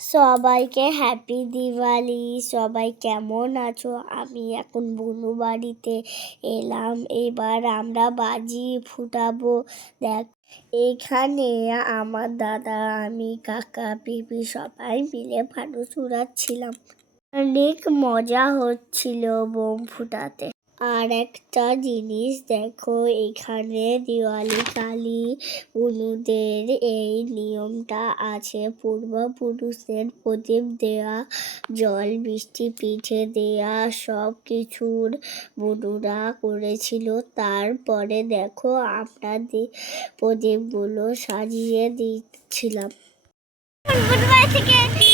সবাইকে হ্যাপি দিওয়ালি। সবাই কেমন আছো? আমি এখন বুনু বাড়িতে এলাম। এবার আমরা বাজি ফুটাবো। দেখ, এখানে আমার দাদা, আমি, কাকা, পিপি সবাই মিলে ফানুস উড়াচ্ছিলাম। অনেক মজা হচ্ছিল বোম ফুটাতে। আর একটা জিনিস দেখো, এখানে দিওয়ালি কালী বুনুদের এই নিয়মটা আছে, পূর্বপুরুষের প্রদীপ দেয়া, জল মিষ্টি পিঠে দেয়া, সব কিছুর বুনুরা করেছিল। তারপরে দেখো, আমরা প্রদীপগুলো সাজিয়ে দিচ্ছিলাম। থেকে